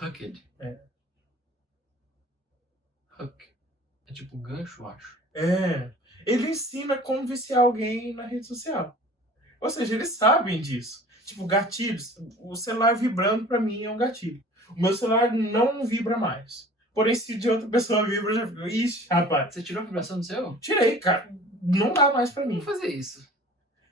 Hooked. É. Hook. É tipo gancho, eu acho. É. Ele ensina como viciar alguém na rede social. Ou seja, eles sabem disso. Tipo, gatilhos. O celular vibrando pra mim é um gatilho. O meu celular não vibra mais. Porém, se de outra pessoa vibra, eu já fico, ixi, rapaz. Você tirou a vibração do seu? Tirei, cara. Não dá mais pra mim. Vamos fazer isso.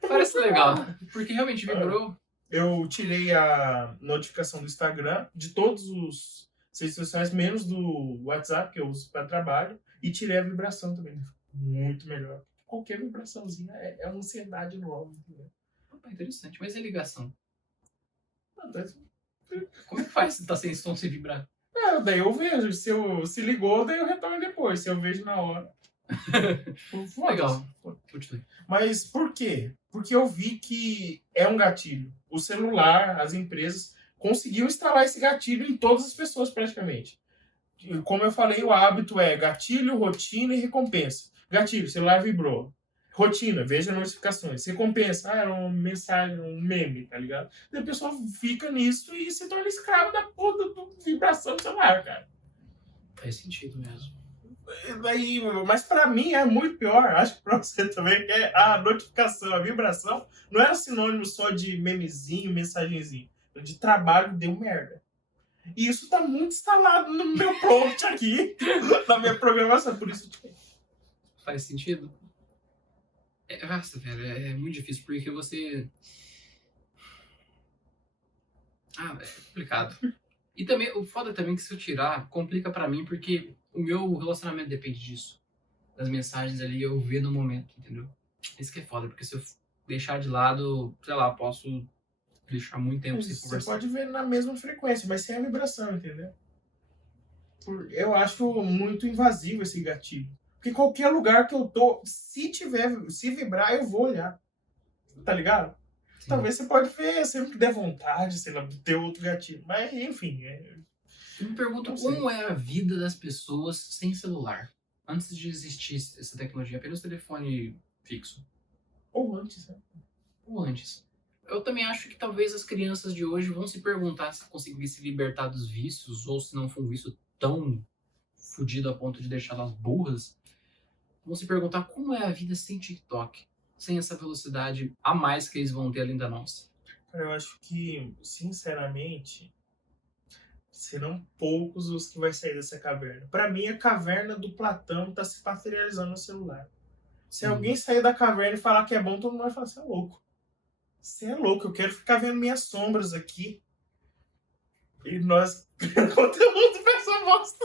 Parece legal. Porque realmente vibrou. Eu tirei a notificação do Instagram, de todos os redes sociais, menos do WhatsApp, que eu uso para trabalho, e tirei a vibração também. Muito melhor. Qualquer vibraçãozinha é uma ansiedade nova. Entendeu? Opa, interessante. Mas e a ligação? Ah, Como é que faz se tá sem som, sem vibrar? daí eu vejo. Se ligou, daí eu retorno depois. Se eu vejo na hora. Legal. Continue. Mas por quê? Porque eu vi que é um gatilho. O celular, as empresas, conseguiram instalar esse gatilho em todas as pessoas praticamente. Como eu falei, o hábito é gatilho, rotina e recompensa. Gatilho, celular vibrou. Rotina, veja notificações. Recompensa, é uma mensagem, um meme, tá ligado? E a pessoa fica nisso e se torna escravo da puta vibração do celular, cara. Faz sentido mesmo. Daí, mas pra mim é muito pior, acho que pra você também, que é a notificação, a vibração, não é sinônimo só de memezinho, mensagenzinho. De trabalho deu merda. E isso tá muito instalado no meu prompt aqui, na minha programação, por isso tipo... Faz sentido? Nossa, velho, é muito difícil, porque você... é complicado. E também, o foda também é que se eu tirar, complica pra mim, porque o meu relacionamento depende disso. Das mensagens ali, eu ver no momento, entendeu? Isso que é foda, porque se eu deixar de lado, sei lá, posso deixar muito tempo sem Você conversar. pode ver na mesma frequência, mas sem a vibração, entendeu? Eu acho muito invasivo esse gatilho. Porque qualquer lugar que eu tô, se vibrar, eu vou olhar. Tá ligado? Sim. Talvez você pode ver sempre que der vontade, sei lá, ter outro gatilho. Mas, enfim. Eu me pergunto como é a vida das pessoas sem celular. Antes de existir essa tecnologia, apenas telefone fixo. Ou antes, né? Ou antes. Eu também acho que talvez as crianças de hoje vão se perguntar se conseguir se libertar dos vícios, ou se não for um vício tão fodido a ponto de deixá-las burras, vão se perguntar como é a vida sem TikTok, sem essa velocidade a mais que eles vão ter além da nossa. Cara, eu acho que, sinceramente, serão poucos os que vai sair dessa caverna. Pra mim, a caverna do Platão tá se materializando no celular. Se alguém sair da caverna e falar que é bom, todo mundo vai falar, você é louco. Você é louco, eu quero ficar vendo minhas sombras aqui. E nós criando conteúdo pra essa bosta.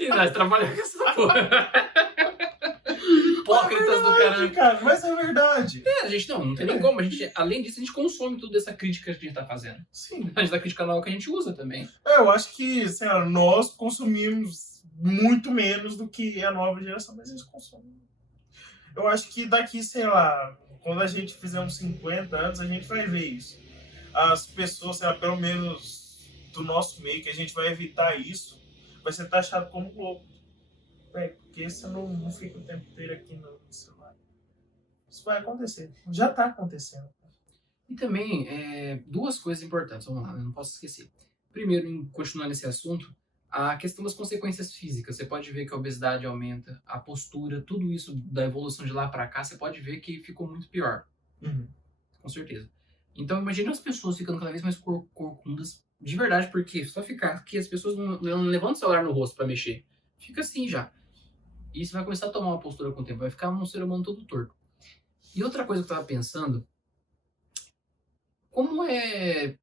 E nós trabalhamos com essa porra. Hipócritas do caralho. Cara, mas é verdade. A gente não tem nem como. A gente, além disso, a gente consome tudo essa crítica que a gente tá fazendo. Sim. A gente tá criticando algo que a gente usa também. Eu acho que, sei lá, nós consumimos muito menos do que a nova geração, mas eles consomem. Eu acho que daqui, sei lá, quando a gente fizer uns 50 anos, a gente vai ver isso. As pessoas, sei lá, pelo menos do nosso meio, que a gente vai evitar isso, vai ser taxado como louco. Porque você não fica o tempo inteiro aqui no celular. Isso vai acontecer. Já tá acontecendo. E também, duas coisas importantes, vamos lá, eu não posso esquecer. Primeiro, continuando nesse assunto, a questão das consequências físicas. Você pode ver que a obesidade aumenta, a postura, tudo isso da evolução de lá pra cá, você pode ver que ficou muito pior. Uhum. Com certeza. Então, imagina as pessoas ficando cada vez mais corcundas, de verdade, porque só ficar aqui, as pessoas não levantam o celular no rosto pra mexer. Fica assim já. E você vai começar a tomar uma postura com o tempo, vai ficar um ser humano todo torto. E outra coisa que eu tava pensando, como é